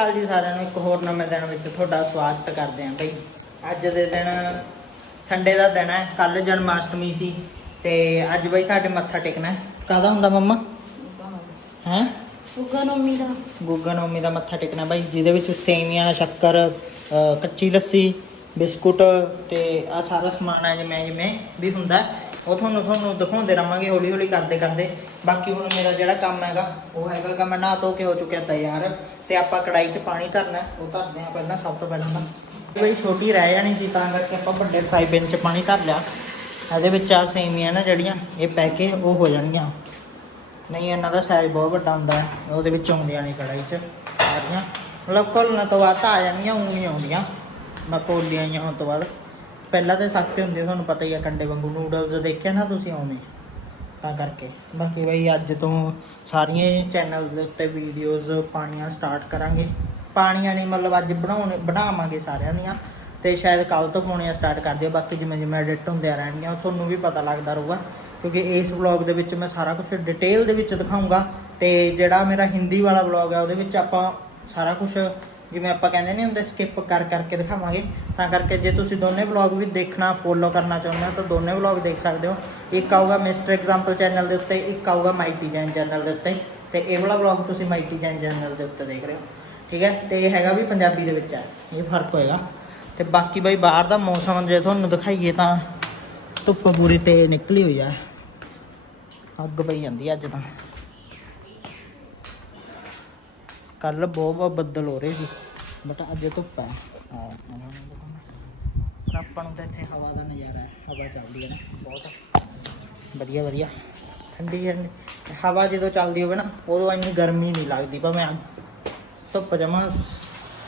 ਹਾਲ ਜੀ ਸਾਰਿਆਂ ਨੂੰ ਇੱਕ ਹੋਰ ਨਵੇਂ ਦਿਨ ਵਿੱਚ ਤੁਹਾਡਾ ਸਵਾਗਤ ਕਰਦੇ ਹਾਂ ਬਈ। ਅੱਜ ਦੇ ਦਿਨ ਸੰਡੇ ਦਾ ਦਿਨ ਹੈ ਕੱਲ ਜਨਮਾਸ਼ਟਮੀ ਸੀ ਤੇ ਅੱਜ ਬਈ ਸਾਡੇ ਮੱਥਾ ਟੇਕਣਾ ਹੈ। ਕਾਹਦਾ ਹੁੰਦਾ ਮੰਮਾ? ਹੈ? ਉਗਾ ਨੋਮੀ ਦਾ। ਗੁੱਗਾ ਨੌਮੀ ਦਾ ਮੱਥਾ ਟੇਕਣਾ ਬਾਈ ਜਿਹਦੇ ਵਿੱਚ ਸੇਵੀਆਂ ਸ਼ੱਕਰ ਕੱਚੀ ਲੱਸੀ ਬਿਸਕੁਟ ਤੇ ਆ ਸਾਰਾ ਸਮਾਨ ਹੈ ਜਿਵੇਂ ਜਿਵੇਂ ਵੀ ਹੁੰਦਾ ਉਹ ਤੁਹਾਨੂੰ ਤੁਹਾਨੂੰ ਦਿਖਾਉਂਦੇ ਰਵਾਂਗੇ ਹੌਲੀ ਹੌਲੀ ਕਰਦੇ ਕਰਦੇ। ਬਾਕੀ ਹੁਣ ਮੇਰਾ ਜਿਹੜਾ ਕੰਮ ਹੈਗਾ, ਉਹ ਹੈਗਾ ਕਿ ਮੈਂ ਨਹਾ ਧੋ ਕੇ ਹੋ ਚੁੱਕਿਆ ਤਿਆਰ। ਤੇ ਆਪਾਂ ਕੜਾਈ 'ਚ ਪਾਣੀ ਧਰਨਾ, ਉਹ ਧਰਦੇ ਹਾਂ ਪਹਿਲਾਂ ਸਭ ਤੋਂ ਪਹਿਲਾਂ ਤਾਂ। ਬਈ ਛੋਟੀ ਰਹਿ ਜਾਣੀ ਸੀ, ਤਾਂ ਕਰਕੇ ਆਪਾਂ ਵੱਡੇ ਫਰਾਈ ਪੈਨ 'ਚ ਪਾਣੀ ਧਰ ਲਿਆ। ਇਹਦੇ ਵਿੱਚ ਆ ਸੇਮੀਆਂ ਨਾ ਜਿਹੜੀਆਂ, ਇਹ ਪੈ ਕੇ ਉਹ ਹੋ ਜਾਣਗੀਆਂ। ਨਹੀਂ, ਇਹਨਾਂ ਦਾ ਸਾਈਜ਼ ਬਹੁਤ ਵੱਡਾ ਹੁੰਦਾ ਹੈ, ਉਹਦੇ ਵਿੱਚ ਆਉਂਦੀਆਂ ਨਹੀਂ ਕੜਾਈ 'ਚ, ਸਾਰੀਆਂ। ਮਤਲਬ ਘੁਲਣ ਤੋਂ ਬਾਅਦ ਤਾਂ ਆ ਜਾਣਗੀਆਂ ਊਂ ਨਹੀਂ ਆਉਂਦੀਆਂ। ਮੈਂ ਪੋਲੀਆਂ ਆਈਆਂ ਹੋਣ ਤੋਂ ਬਾਅਦ। ਪਹਿਲਾਂ ਤਾਂ ਸਖਤ ਹੁੰਦੇ ਤੁਹਾਨੂੰ ਪਤਾ ਹੀ ਆ, ਕੰਡੇ ਵਾਂਗੂ ਨੂਡਲਸ ਦੇਖਿਆ ਨਾ ਤੁਸੀਂ ਉਵੇਂ? ਤਾਂ ਕਰਕੇ। ਬਾਕੀ ਬਈ ਅੱਜ ਤੋਂ ਸਾਰੀਆਂ ਚੈਨਲਸ ਦੇ ਉੱਤੇ ਵੀਡੀਓਜ਼ ਪਾਣੀਆਂ ਸਟਾਰਟ ਕਰਾਂਗੇ। ਪਾਣੀਆਂ ਨਹੀਂ ਮਤਲਬ ਅੱਜ ਬਣਾਉਣੇ, ਬਣਾਵਾਂਗੇ ਸਾਰਿਆਂ ਦੀਆਂ ਤੇ ਸ਼ਾਇਦ ਕੱਲ ਤੋਂ ਪਾਉਣੀਆਂ ਸਟਾਰਟ ਕਰ ਦਿਓ। ਬਾਕੀ ਜਿਵੇਂ ਜਿਵੇਂ ਐਡਿਟ ਹੁੰਦੇ ਰਹਿਣਗੀਆਂ ਉਹ ਤੁਹਾਨੂੰ ਵੀ ਪਤਾ ਲੱਗਦਾ ਰਹੂਗਾ। ਕਿਉਂਕਿ ਇਸ ਵਲੌਗ ਦੇ ਵਿੱਚ ਮੈਂ ਸਾਰਾ ਕੁਝ ਡਿਟੇਲ ਦੇ ਵਿੱਚ ਦਿਖਾਉਂਗਾ ਤੇ ਜਿਹੜਾ ਮੇਰਾ ਹਿੰਦੀ ਵਾਲਾ ਵਲੌਗ ਹੈ ਉਹਦੇ ਵਿੱਚ ਆਪਾਂ ਸਾਰਾ ਕੁਝ ਜਿਵੇਂ ਆਪਾਂ ਕਹਿੰਦੇ ਨਹੀਂ ਹੁੰਦੇ ਸਕਿਪ ਕਰ ਕਰਕੇ ਦਿਖਾਵਾਂਗੇ, ਤਾਂ ਕਰਕੇ ਜੇ ਤੁਸੀਂ ਦੋਨੇ ਵਲੌਗ ਵੀ ਦੇਖਣਾ ਫੋਲੋ ਕਰਨਾ ਚਾਹੁੰਦੇ ਹੋ ਤਾਂ ਦੋਨੇ ਵਲੌਗ ਦੇਖ ਸਕਦੇ ਹੋ। ਇੱਕ ਆਊਗਾ ਮਿਸਟਰ ਐਗਜ਼ਾਮਪਲ ਚੈਨਲ ਦੇ ਉੱਤੇ, ਇੱਕ ਆਊਗਾ ਮਾਈਟੀ ਜੈਨ ਚੈਨਲ ਦੇ ਉੱਤੇ। ਤੇ ਇਹ ਵਾਲਾ ਵਲੌਗ ਤੁਸੀਂ ਮਾਈਟੀ ਜੈਨ ਚੈਨਲ ਦੇ ਉੱਤੇ ਦੇਖ ਰਹੇ ਹੋ। ਠੀਕ ਹੈ? ਤੇ ਇਹ ਹੈਗਾ ਵੀ ਪੰਜਾਬੀ ਦੇ ਵਿੱਚ ਹੈ। ਇਹ ਫ਼ਰਕ ਹੋਏਗਾ। ਤੇ ਬਾਕੀ ਬਈ ਬਾਹਰ ਦਾ ਮੌਸਮ ਜੇ ਤੁਹਾਨੂੰ ਦਿਖਾਈਏ ਤਾਂ ਧੁੱਪ ਪੂਰੀ ਤੇ ਨਿਕਲੀ ਹੋਈ ਆ। ਅੱਗ ਪਈ ਜਾਂਦੀ ਆ ਅੱਜ ਤਾਂ। ਕੱਲ ਬਹੁਤ ਬਹੁਤ ਬੱਦਲ ਹੋ ਰਹੇ ਸੀ ਬਟ ਅੱਜ ਧੁੱਪ ਹੈ। ਹਾਂ ਪਰ ਆਪਾਂ ਨੂੰ ਤਾਂ ਇੱਥੇ ਹਵਾ ਦਾ ਨਜ਼ਾਰਾ ਹੈ, ਹਵਾ ਚੱਲਦੀ ਹੈ ਨਾ, ਬਹੁਤ। ਵਧੀਆ ਵਧੀਆ। ਠੰਡੀ ਠੰਡੀ। ਹਵਾ ਜਦੋਂ ਚੱਲਦੀ ਹੋਵੇ ਨਾ, ਉਦੋਂ ਇੰਨੀ ਗਰਮੀ ਨਹੀਂ ਲੱਗਦੀ, ਭਾਵੇਂ ਧੁੱਪ ਜਮਾ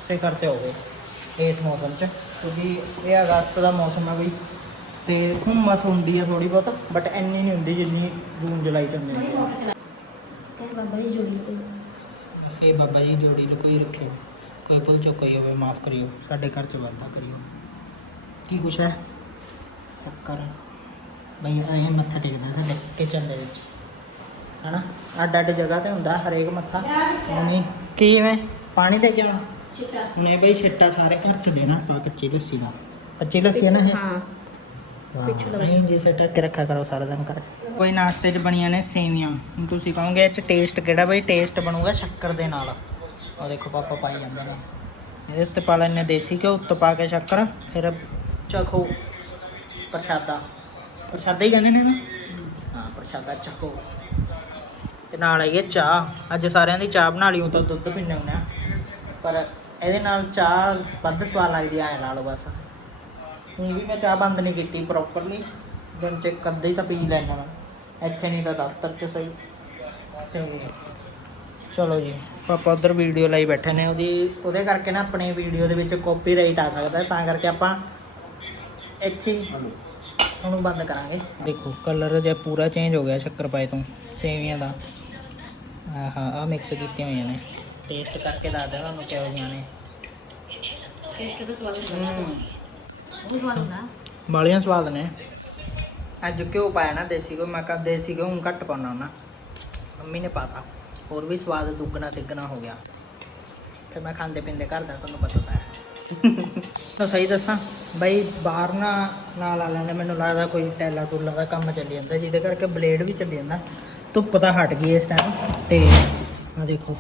ਸੇ ਕਰਤੇ ਹੋਵੇ ਇਸ ਮੌਸਮ 'ਚ, ਕਿਉਂਕਿ ਇਹ ਅਗਸਤ ਦਾ ਮੌਸਮ ਹੈ ਬਈ, ਤੇ ਹੁਮਸ ਹੁੰਦੀ ਹੈ ਥੋੜੀ ਬਹੁਤ ਬਟ ਇੰਨੀ ਨਹੀਂ ਹੁੰਦੀ ਜਿੰਨੀ ਜੂਨ, ਜੁਲਾਈ 'ਚ ਹੁੰਦੀ ਹੈ। ਇਹ ਬਾਬਾ ਜੀ ਜੋੜੀ ਨੂੰ ਕੋਈ ਰੱਖਿਓ ਕੋਈ ਭੁੱਲ ਚੁੱਕ ਹੋਈ ਹੋਵੇ ਮਾਫ ਕਰਿਓ ਸਾਡੇ ਘਰ 'ਚ ਵਾਧਾ ਕਰਿਓ। ਕੀ ਕੁਛ ਹੈ? ਸ਼ੱਕਰ ਬਈ ਇਹ ਮੱਥਾ ਟੇਕਦਾ ਸਾਡੇ ਕਿਚਨ ਦੇ ਵਿੱਚ। ਹਨਾ? ਅੱਡ ਅੱਡ ਜਗ੍ਹਾ ਤੇ ਹੁੰਦਾ ਹਰੇਕ ਮੱਥਾ। ਨਹੀਂ ਕਿਵੇਂ? ਪਾਣੀ ਦੇ ਕੇ ਆਉਣਾ? ਨਹੀਂ ਬਈ ਛਿੱਟਾ ਸਾਰੇ ਘਰ 'ਚ ਦੇਣਾ ਆਪਾਂ ਕੱਚੀ ਲੱਸੀ ਦਾ। ਕੱਚੀ ਲੱਸੀ ਹੈ ਨਾ ਇਹ? ਹਾਂ। ਨਹੀਂ, ਜੀ ਸੱਟ ਕੇ ਰੱਖਿਆ ਕਰੋ ਸਾਰਾ ਦਿਨ ਕਰ ਕੋਈ ਨਾਸ਼ਤੇ 'ਚ ਬਣੀਆਂ ਨੇ ਸੇਵੀਆਂ। ਹੁਣ ਤੁਸੀਂ ਕਹੋਗੇ ਇਹ 'ਚ ਟੇਸਟ ਕਿਹੜਾ ਬਈ? ਟੇਸਟ ਬਣੂਗਾ ਸ਼ੱਕਰ ਦੇ ਨਾਲ। ਉਹ ਦੇਖੋ ਪਾਪਾ ਪਾਈ ਜਾਂਦੇ ਨੇ। ਇਹਦੇ ਉੱਤੇ ਪਾ ਲੈਣੇ ਦੇਸੀ ਘਿਓ, ਉੱਤੇ ਪਾ ਕੇ ਸ਼ੱਕਰ, ਫਿਰ ਚਖੋ ਪ੍ਰਸ਼ਾਦਾ। ਪ੍ਰਸ਼ਾਦਾ ਹੀ ਕਹਿੰਦੇ ਨੇ ਨਾ ਹਾਂ, ਪ੍ਰਸ਼ਾਦਾ ਚਖੋ ਤੇ ਨਾਲ ਆਈਏ ਚਾਹ। ਅੱਜ ਸਾਰਿਆਂ ਦੀ ਚਾਹ ਬਣਾ ਲਈ ਉਹ ਤਾਂ ਦੁੱਧ ਪੀਂਦੇ ਹੁੰਦੇ ਆ। ਪਰ ਇਹਦੇ ਨਾਲ ਚਾਹ ਵੱਧ ਸਵਾਦ ਲੱਗਦੀ ਆ, ਐ ਨਾਲ ਬਸ। ਹੁਣ ਵੀ ਮੈਂ ਚਾਹ ਬੰਦ ਨਹੀਂ ਕੀਤੀ ਪ੍ਰੋਪਰਲੀ ਦਿਨ ਚ ਇੱਕ ਅੱਧੀ ਤਾਂ ਪੀ ਲੈਣਾ ਮੈਂ। ਇੱਥੇ ਨਹੀਂ ਤਾਂ ਦਫ਼ਤਰ ਚ ਸਹੀ। ਤੇ ਚਲੋ ਜੀ ਪਾਪਾ ਉਧਰ ਵੀਡੀਓ ਲਈ ਬੈਠੇ ਨੇ। ਉਹਦੀ ਉਹਦੇ ਕਰਕੇ ਨਾ ਆਪਣੇ ਵੀਡੀਓ ਦੇ ਵਿੱਚ ਕਾਪੀਰਾਈਟ ਆ ਸਕਦਾ ਹੈ, ਤਾਂ ਕਰਕੇ ਆਪਾਂ ਇੱਥੇ ਹੀ ਉਹਨੂੰ ਬੰਦ ਕਰਾਂਗੇ। ਦੇਖੋ ਕਲਰ ਜੇ ਪੂਰਾ ਚੇਂਜ ਹੋ ਗਿਆ ਸ਼ੱਕਰ ਪਾਏ ਤੋਂ। ਸੇਵੀਆਂ ਦਾ। ਆਹਾ ਆ ਮਿਕਸ ਕੀਤੀਆਂ ਹੋਈਆਂ ਨੇ। ਟੇਸਟ ਕਰਕੇ ਦੱਸਦੇ ਤੁਹਾਨੂੰ ਕਿਹੋ ਜਿਹੀਆਂ ਨੇ। ਟੇਸਟ ਤਾਂ ਸਵਾਦ ਹਮ ਉਹ ਸਵਾਦ ਹੁੰਦਾ। ਬਾਲੀਆਂ ਸਵਾਦ ਨੇ। ਅੱਜ ਘਿਓ ਪਾਇਆ ਨਾ, ਦੇਸੀ ਘਿਓ। ਮੈਂ ਕਹਾ ਦੇਸੀ ਘਿਓ ਹੁਣ ਘੱਟ ਪਾਉਣਾ ਹੁੰਦਾ ਮੰਮੀ ਨੇ ਪਾਤਾ। ਹੋਰ ਵੀ ਸਵਾਦ ਦੁੱਗਣਾ ਤਿੱਗਣਾ ਹੋ ਗਿਆ। ਫਿਰ ਮੈਂ ਖਾਂਦੇ ਪੀਂਦੇ ਘਰ ਦਾ, ਤੁਹਾਨੂੰ ਪਤਾ ਤਾਂ ਹੈ। ਤਾਂ ਸਹੀ ਦੱਸਾਂ, ਬਈ ਬਾਹਰ ਨਾ, ਨਾਲ ਆ ਲੈਂਦਾ। ਮੈਨੂੰ ਲੱਗਦਾ ਕੋਈ ਟੈਲਾ ਟੂਲਾ ਦਾ ਕੰਮ ਚੱਲੀ ਜਾਂਦਾ। ਜਿਹਦੇ ਕਰਕੇ ਬਲੇਡ ਵੀ ਚੱਲੀ ਜਾਂਦਾ। ਧੁੱਪ ਤਾਂ ਹਟ ਗਈ ਇਸ ਟਾਈਮ ਤੇ ਆ ਦੇਖੋ।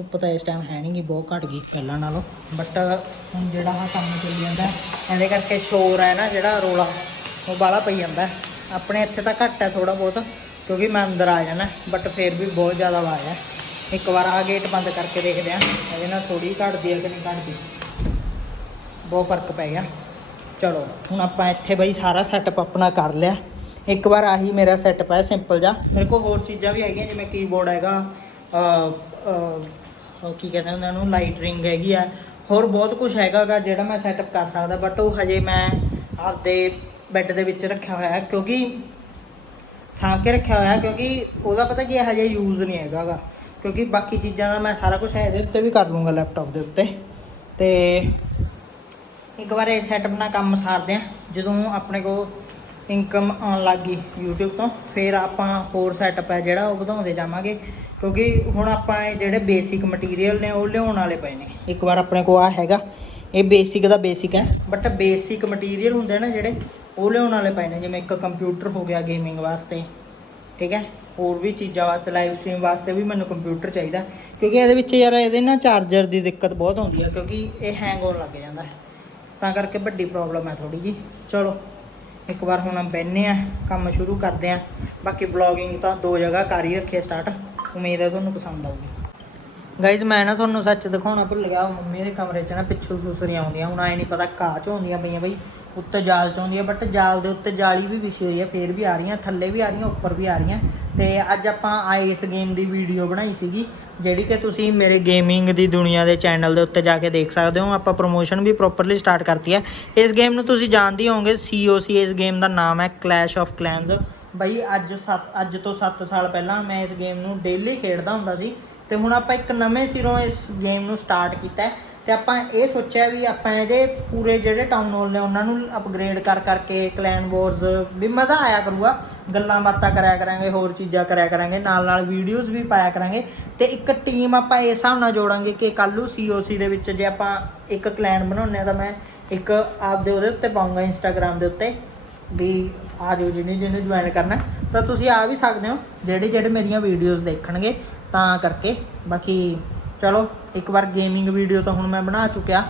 ਧੁੱਪ ਤਾਂ ਇਸ ਟਾਈਮ ਹੈ ਨਹੀਂ ਗੀ, ਬਹੁਤ ਘਟ ਗਈ ਪਹਿਲਾਂ ਨਾਲੋਂ। ਬਟ ਹੁਣ ਜਿਹੜਾ ਆ ਕੰਮ ਚੱਲੀ ਜਾਂਦਾ ਇਹਦੇ ਕਰਕੇ ਸ਼ੋਰ ਹੈ ਨਾ ਜਿਹੜਾ ਰੋਲਾ, ਉਹ ਬਾਲਾ ਪਈ ਜਾਂਦਾ। ਆਪਣੇ ਇੱਥੇ ਤਾਂ ਘੱਟ ਹੈ ਥੋੜਾ ਬਹੁਤ, ਕਿਉਂਕਿ ਮੈਂ ਅੰਦਰ ਆ ਜਾਣਾ ਬਟ ਫਿਰ ਵੀ ਬਹੁਤ ਜ਼ਿਆਦਾ ਆਵਾਜ਼ ਹੈ। ਇੱਕ ਵਾਰ ਆ ਗੇਟ ਬੰਦ ਕਰਕੇ ਦੇਖਦੇ ਆ ਇਹਦੇ ਨਾਲ ਥੋੜੀ ਘਟਦੀ ਹੈ ਕਿ ਨਹੀਂ ਘਟਦੀ। ਬਹੁਤ ਫ਼ਰਕ ਪੈ ਗਿਆ। ਚਲੋ, ਹੁਣ ਆਪਾਂ ਇੱਥੇ ਬਈ ਸਾਰਾ ਸੈਟਅਪ ਆਪਣਾ ਕਰ ਲਿਆ। ਇੱਕ ਵਾਰ ਆਹੀ ਮੇਰਾ ਸੈਟਅਪ ਹੈ ਸਿੰਪਲ ਜਿਹਾ। ਮੇਰੇ ਕੋਲ ਹੋਰ ਚੀਜ਼ਾਂ ਵੀ ਹੈਗੀਆਂ, ਜਿਵੇਂ ਕੀਬੋਰਡ ਹੈਗਾ ਉਹ ਕੀ ਕਹਿੰਦੇ ਉਹਨਾਂ ਨੂੰ ਲਾਈਟ ਰਿੰਗ ਹੈਗੀ ਆ। ਹੋਰ ਬਹੁਤ ਕੁਝ ਹੈਗਾ ਗਾ ਜਿਹੜਾ ਮੈਂ ਸੈਟਅਪ ਕਰ ਸਕਦਾ ਬਟ ਉਹ ਹਜੇ ਮੈਂ ਆਪਦੇ ਬੈੱਡ ਦੇ ਵਿੱਚ ਰੱਖਿਆ ਹੋਇਆ ਹੈ, ਕਿਉਂਕਿ ਸਾਂਭ ਕੇ ਰੱਖਿਆ ਹੋਇਆ ਕਿਉਂਕਿ ਉਹਦਾ ਪਤਾ ਕੀ ਹੈ, ਹਜੇ ਯੂਜ਼ ਨਹੀਂ ਹੈਗਾ ਗਾ ਕਿਉਂਕਿ ਬਾਕੀ ਚੀਜ਼ਾਂ ਦਾ ਮੈਂ ਸਾਰਾ ਕੁਝ ਇਹਦੇ ਉੱਤੇ ਵੀ ਕਰ ਲੂੰਗਾ ਲੈਪਟਾਪ ਦੇ ਉੱਤੇ। ਤੇ ਇੱਕ ਵਾਰ ਇਹ ਸੈਟਅਪ ਨਾਲ ਕੰਮ ਸਾਰਦੇ ਆ ਜਦੋਂ ਆਪਣੇ ਕੋਲ ਇਨਕਮ ਆਉਣ ਲੱਗ ਗਈ YouTube ਤੋਂ, ਫਿਰ ਆਪਾਂ ਹੋਰ ਸੈਟਅਪ ਹੈ ਜਿਹੜਾ ਉਹ ਵਧਾਉਂਦੇ ਜਾਵਾਂਗੇ। ਕਿਉਂਕਿ ਹੁਣ ਆਪਾਂ ਇਹ ਜਿਹੜੇ ਬੇਸਿਕ ਮਟੀਰੀਅਲ ਨੇ ਉਹ ਲਿਆਉਣ ਵਾਲੇ ਪਏ ਨੇ। ਇੱਕ ਵਾਰ ਆਪਣੇ ਕੋਲ ਆ ਹੈਗਾ। ਇਹ ਬੇਸਿਕ ਦਾ ਬੇਸਿਕ ਹੈ। ਬਟ ਬੇਸਿਕ ਮਟੀਰੀਅਲ ਹੁੰਦੇ ਨੇ ਜਿਹੜੇ ਉਹ ਲਿਆਉਣ ਵਾਲੇ ਪਏ ਨੇ। ਜਿਵੇਂ ਇੱਕ ਕੰਪਿਊਟਰ ਹੋ ਗਿਆ ਗੇਮਿੰਗ ਵਾਸਤੇ। ਠੀਕ ਹੈ? ਹੋਰ ਵੀ ਚੀਜ਼ਾਂ ਵਾਸਤੇ ਲਾਈਵ ਸਟ੍ਰੀਮ ਵਾਸਤੇ ਵੀ ਮੈਨੂੰ ਕੰਪਿਊਟਰ ਚਾਹੀਦਾ। ਕਿਉਂਕਿ ਇਹਦੇ ਵਿੱਚ ਯਾਰ ਇਹਦੇ ਨਾ ਚਾਰਜਰ ਦੀ ਦਿੱਕਤ ਬਹੁਤ ਆਉਂਦੀ ਹੈ ਕਿਉਂਕਿ ਇਹ ਹੈਂਗ ਹੋਣ ਲੱਗ ਜਾਂਦਾ। ਹੈ ਤਾਂ ਕਰਕੇ ਵੱਡੀ ਪ੍ਰੋਬਲਮ ਹੈ ਥੋੜੀ ਜੀ ਚਲੋ, ਇੱਕ ਵਾਰ ਹੁਣ ਬੈਨੇ ਆ ਕੰਮ ਸ਼ੁਰੂ ਕਰਦੇ ਆ ਬਾਕੀ ਵਲੌਗਿੰਗ ਤਾਂ ਦੋ ਜਗ੍ਹਾ ਕਰ ਹੀ ਰੱਖਿਆ ਸਟਾਰਟ ਉਮੀਦ ਹੈ ਤੁਹਾਨੂੰ ਪਸੰਦ ਆਊਗੀ। ਗਾਇਜ਼ ਮੈਂ ਨਾ ਤੁਹਾਨੂੰ ਸੱਚ ਦਿਖਾਉਣਾ ਭੁੱਲ ਗਿਆ ਮੰਮੀ ਦੇ ਕਮਰੇ 'ਚ ਨਾ ਪਿੱਛੋਂ ਸੁਸਰੀਆਂ ਆਉਂਦੀਆਂ, ਹੁਣ ਆਏ ਨਹੀਂ ਪਤਾ ਘਾਹ 'ਚ ਆਉਂਦੀਆਂ ਪਈਆਂ ਬਈ, ਉੱਤੇ ਜਾਲ 'ਚ ਆਉਂਦੀਆਂ ਬਟ ਜਾਲ ਦੇ ਉੱਤੇ ਜਾਲੀ ਵੀ ਵਿਛੀ ਹੋਈ ਹੈ ਫੇਰ ਵੀ ਆ ਰਹੀਆਂ, ਥੱਲੇ ਵੀ ਆ ਰਹੀਆਂ, ਉੱਪਰ ਵੀ ਆ ਰਹੀਆਂ। ਤੇ ਅੱਜ ਆਪਾਂ ਆਏ ਇਸ ਗੇਮ ਦੀ ਵੀਡੀਓ ਬਣਾਈ ਸੀਗੀ, ਜਿਹੜੀ ਕਿ ਤੁਸੀਂ ਮੇਰੇ ਗੇਮਿੰਗ ਦੀ ਦੁਨੀਆ ਦੇ ਚੈਨਲ ਦੇ ਉੱਤੇ ਜਾ ਕੇ ਦੇਖ ਸਕਦੇ ਹੋ, ਆਪਾਂ ਪ੍ਰੋਮੋਸ਼ਨ ਵੀ ਪ੍ਰੋਪਰਲੀ ਸਟਾਰਟ ਕਰਤੀ ਹੈ ਇਸ ਗੇਮ ਨੂੰ ਤੁਸੀਂ ਜਾਣਦੇ ਹੀ ਹੋਵੋਗੇ COC ਇਸ ਗੇਮ ਦਾ ਨਾਮ ਹੈ ਕਲੈਸ਼ ਆਫ ਕਲੈਨਸ ਬਈ ਅੱਜ ਸੱਤ, ਅੱਜ ਤੋਂ 7 ਸਾਲ ਪਹਿਲਾਂ ਮੈਂ ਇਸ ਗੇਮ ਨੂੰ ਡੇਲੀ ਖੇਡਦਾ ਹੁੰਦਾ ਸੀ ਤੇ ਹੁਣ ਆਪਾਂ ਇੱਕ ਨਵੇਂ ਸਿਰੋਂ ਇਸ ਗੇਮ ਨੂੰ ਸਟਾਰਟ ਕੀਤਾ ਹੈ ਤੇ ਆਪਾਂ ਇਹ ਸੋਚਿਆ ਵੀ ਆਪਾਂ ਇਹਦੇ ਪੂਰੇ ਜਿਹੜੇ ਟਾਊਨ ਹਾਲ ਨੇ ਉਹਨਾਂ ਨੂੰ ਅਪਗ੍ਰੇਡ ਕਰ ਕਰਕੇ ਕਲੈਨ ਵਾਰਸ ਵੀ ਮਜ਼ਾ ਆਇਆ ਕਰੂਗਾ, ਗੱਲਾਂ ਬਾਤਾਂ ਕਰਿਆ ਕਰਾਂਗੇ, ਹੋਰ ਚੀਜ਼ਾਂ ਕਰਿਆ ਕਰਾਂਗੇ, ਨਾਲ ਨਾਲ ਵੀਡੀਓਜ਼ ਵੀ ਪਾਇਆ ਕਰਾਂਗੇ ਤੇ ਇੱਕ ਟੀਮ ਆਪਾਂ ਇਸ ਹਿਸਾਬ ਨਾਲ ਜੋੜਾਂਗੇ ਕਿ ਕੱਲ੍ਹ ਨੂੰ COC ਦੇ ਵਿੱਚ ਜੇ ਆਪਾਂ ਇੱਕ ਕਲੈਨ ਬਣਾਉਂਦੇ ਆ ਤਾਂ ਮੈਂ ਇੱਕ ਆਪਦੇ ਉਹਦੇ ਉੱਤੇ ਪਾਉਂਗਾ ਇੰਸਟਾਗ੍ਰam ਦੇ ਉੱਤੇ ਵੀ ਆ ਜਾਓ ਜਿਹਨੇ ਜਿਹਨੇ ਜੁਆਇਨ ਕਰਨਾ ਤਾਂ ਤੁਸੀਂ ਆ ਵੀ ਸਕਦੇ ਹੋ, ਜਿਹੜੇ ਜਿਹੜੇ ਮੇਰੀਆਂ ਵੀਡੀਓਜ਼ ਦੇਖਣਗੇ, ਤਾਂ ਕਰਕੇ। ਬਾਕੀ ਚਲੋ, ਇੱਕ ਵਾਰ ਗੇਮਿੰਗ ਵੀਡੀਓ ਤਾਂ ਹੁਣ ਮੈਂ ਬਣਾ ਚੁੱਕਿਆ।